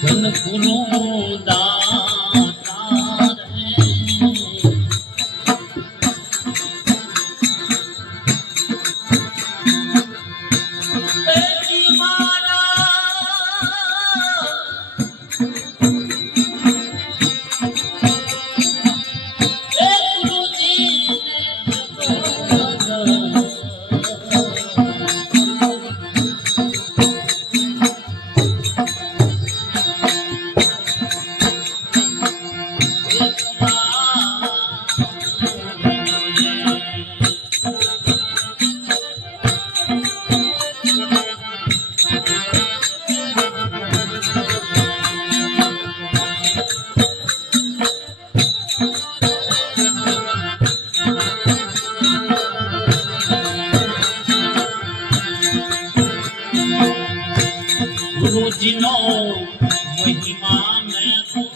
ધન ગુરુ દાતા પૂજનો મહિમા મેં